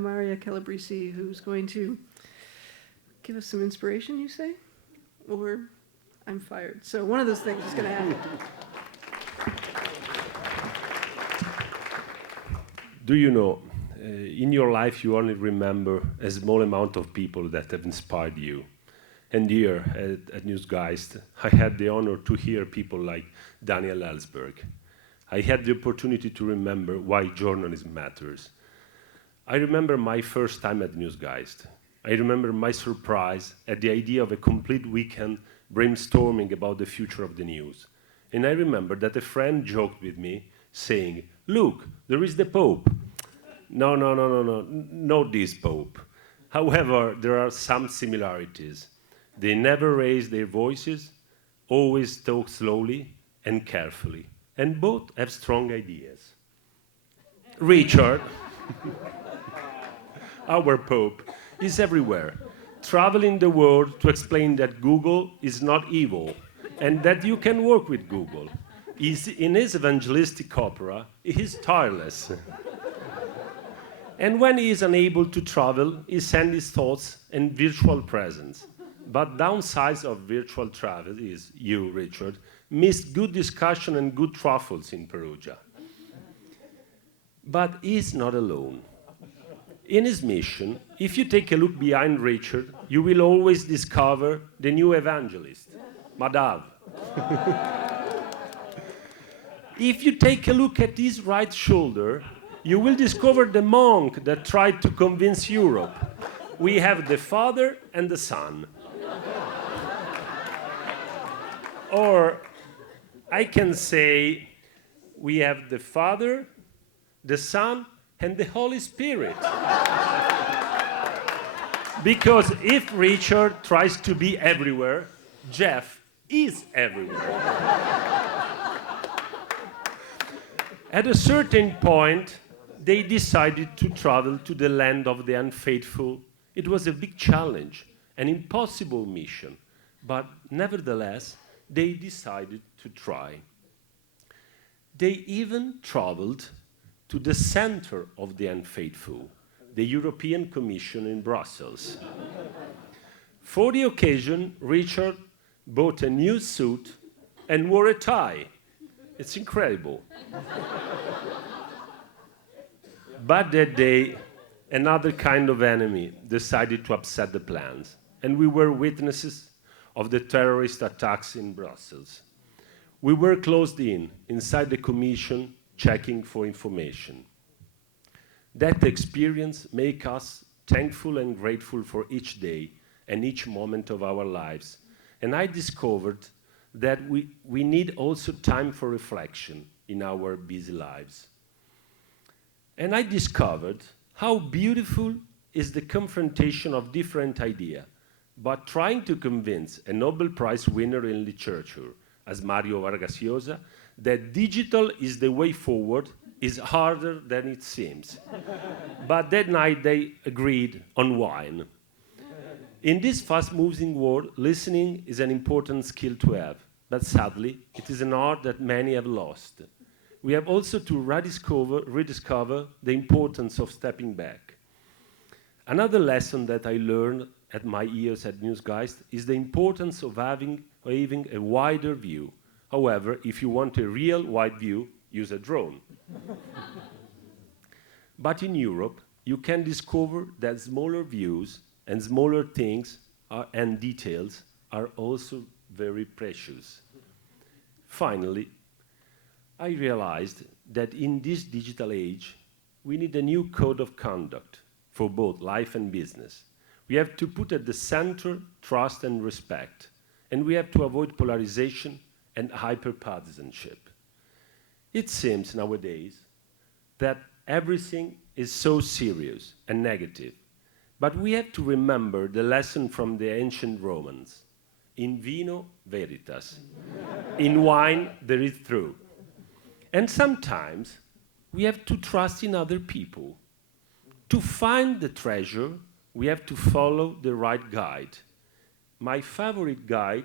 Maria Calabresi, who's going to give us some inspiration, you say? Or I'm fired. So one of those things is going to happen. Do you know, in your life you only remember a small amount of people that have inspired you. And here at Newsgeist, I had the honor to hear people like Daniel Ellsberg. I had the opportunity to remember why journalism matters. I remember my first time at Newsgeist. I remember my surprise at the idea of a complete weekend brainstorming about the future of the news. And I remember that a friend joked with me, saying, "Look, there is the Pope." No, not this Pope. However, there are some similarities. They never raise their voices, always talk slowly and carefully, and both have strong ideas. Richard, our Pope, is everywhere, traveling the world to explain that Google is not evil and that you can work with Google. In his evangelistic opera, he is tireless. And when he is unable to travel, he sends his thoughts and virtual presence. But downsides of virtual travel is you, Richard, missed good discussion and good truffles in Perugia. But he's not alone. In his mission, if you take a look behind Richard, you will always discover the new evangelist, Madhav. If you take a look at his right shoulder, you will discover the monk that tried to convince Europe. We have the Father and the Son. Or I can say we have the Father, the Son, and the Holy Spirit. Because if Richard tries to be everywhere, Jeff is everywhere. At a certain point, they decided to travel to the land of the unfaithful. It was a big challenge, an impossible mission, but nevertheless, they decided to try. They even traveled to the center of the unfaithful, the European Commission in Brussels. For the occasion, Richard bought a new suit and wore a tie. It's incredible. But that day, another kind of enemy decided to upset the plans, and we were witnesses of the terrorist attacks in Brussels. We were closed inside the Commission, checking for information. That experience makes us thankful and grateful for each day and each moment of our lives. And I discovered that we need also time for reflection in our busy lives. And I discovered how beautiful is the confrontation of different ideas, but trying to convince a Nobel Prize winner in literature, as Mario Vargas Llosa, that digital is the way forward is harder than it seems. But that night they agreed on wine. In this fast-moving world, listening is an important skill to have, but sadly, it is an art that many have lost. We have also to rediscover the importance of stepping back. Another lesson that I learned at my years at Newsgeist is the importance of having a wider view. However, if you want a real wide view, use a drone. But in Europe, you can discover that smaller views and smaller things and details are also very precious. Finally, I realized that in this digital age, we need a new code of conduct for both life and business. We have to put at the center trust and respect, and we have to avoid polarization and hyper-partisanship. It seems nowadays that everything is so serious and negative, but we have to remember the lesson from the ancient Romans. In vino veritas. In wine there is truth. And sometimes we have to trust in other people. To find the treasure, we have to follow the right guide. My favorite guide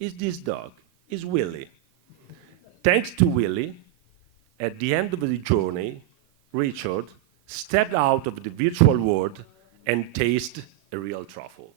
is this dog, is Willie. Thanks to Willie, at the end of the journey, Richard step out of the virtual world and taste a real truffle.